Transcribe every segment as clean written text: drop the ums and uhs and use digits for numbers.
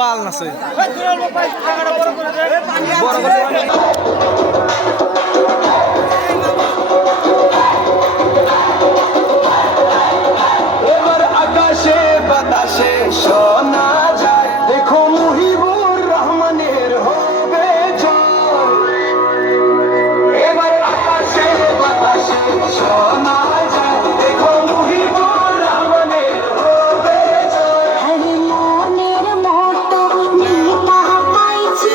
বাল আছে এবার আকাশে বাতাসে শোনা যায়, দেখো মুহিবুর রহমানের হবে জয়। এবার আকাশে বাতাসে শোনা যায়, দেখো মুহিবুর রহমানের হবে জয়। হরে মনের মতো নেতা পাইছি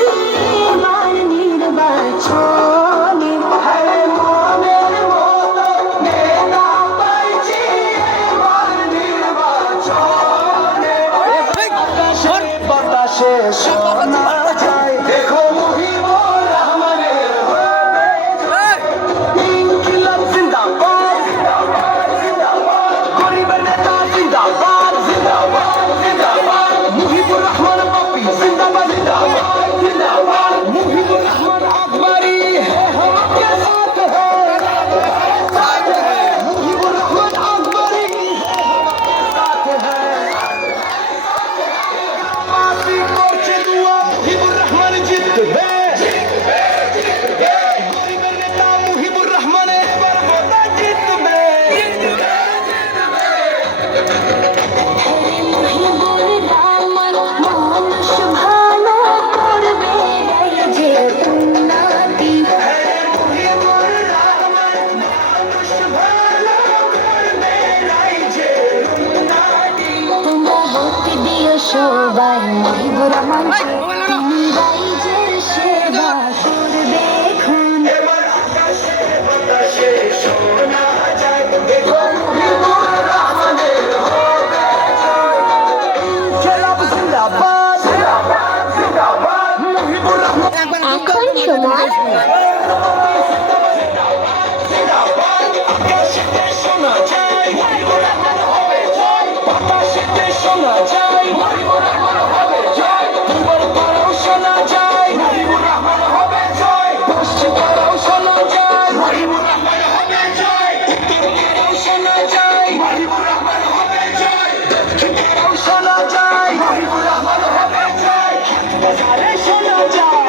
এবার নির্বাচনে। হরে মনের মতো নেতা পাইছি এবার নির্বাচনে। আকাশে বাতাসে শোনা যায়, দেখো মুহিবুর রহমানের হবে জয়। ইনকিলাব জিন্দাবাদ, জিন্দাবাদ, জিন্দাবাদ। গরিবের নেতা জিন্দাবাদ, জিন্দাবাদ, জিন্দাবাদ। মুহিবুর রহমান পপি জিন্দাবাদ, জিন্দাবাদ, জিন্দাবাদ। মুহিবুর রহমান আকবरी है हम आपके साथ है, साथ है। मुहिबुर रहमान আকবरी है हम आपके साथ है। গ্রামবাসী করছে দুয়া, মুহিবুর রহমান জিতবে, গরিবের নেতা মুহিবুর রহমানের এবার ভোটে জিতবে। হরে মুহিবুর রহমান মানুষ ভালো করবে এই যে উন্নতি। মুহিবুর রহমান মানুষ ভালো করবে রাইজের উন্নতি। তোমরা ভোট দিও সবাই মুহিবুর রহমানকে, তিনি রাইজের সেবা করবে খুন। এবার আকাশে বাতাসে শোনা যায়, দেখো মুহিবুর রহমানের হবে জয়। ইনকিলাব জিন্দাবাদ, জিন্দাবাদ, জিন্দাবাদ। মুহিবুর রহমান এখন সময় আকাশেতে শোনা যায়, মুহিবুর রহমান হবে জয়। বাতাসেতে শোনা যায়, মুহিবুর রহমান হবে জয়। পূর্ব পাড়াও শোনা যায়, মুহিবুর রহমান হবে জয়। পশ্চিম পাড়াও শোনা যায়, মুহিবুর রহমান হবে জয়। উত্তর পাড়াও শোনা যায়, মুহিবুর রহমান হবে জয়। দক্ষিণ পাড়াও শোনা যায়, মুহিবুর রহমান হবে জয়। হাট বাজারে শোনা যায়,